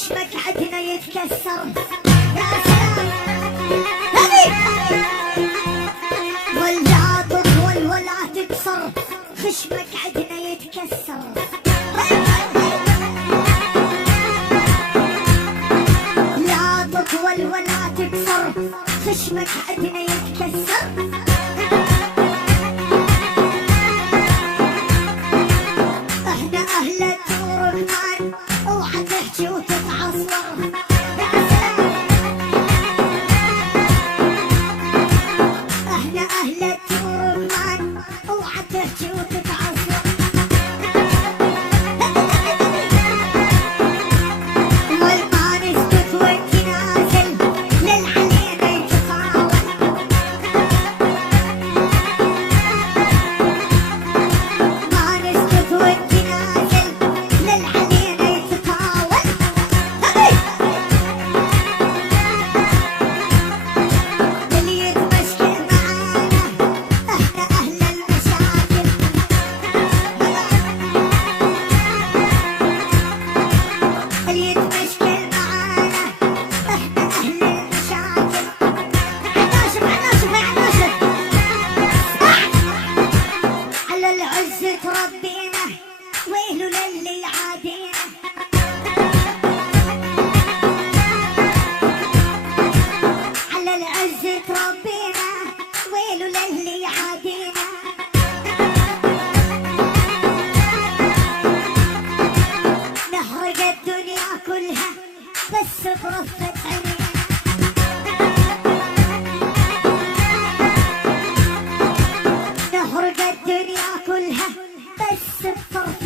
خشمك عدنا يتكسر. يا سلام ولا تطول ولا تكسر، خشمك عدنا يتكسر. لا تطول ولا تكسر، خشمك عدنا يتكسر. احنا اهل التركمان، اوعى تحكي وتتعصر. يا سلام احنا اهل التركمان، اوعى تحكي وتتعصر. والما نسكت وانت نازل للعلينا يتطاول. ما نسكت وانت نازل للعلينا يتطاول. اللي يتمشكل معانا احنا اهل المشاكل. اللي يتمشكل معانا احنا اهل المشاكل. عناشف عناشف يا عناشف. على العز تربينا، ويلو للي يعادينا. على العز تربينا، ويلو للي يعادينا. نحرق الدنيا كلها بس برفة عينينا. نحرق الدنيا كلها بس بطرف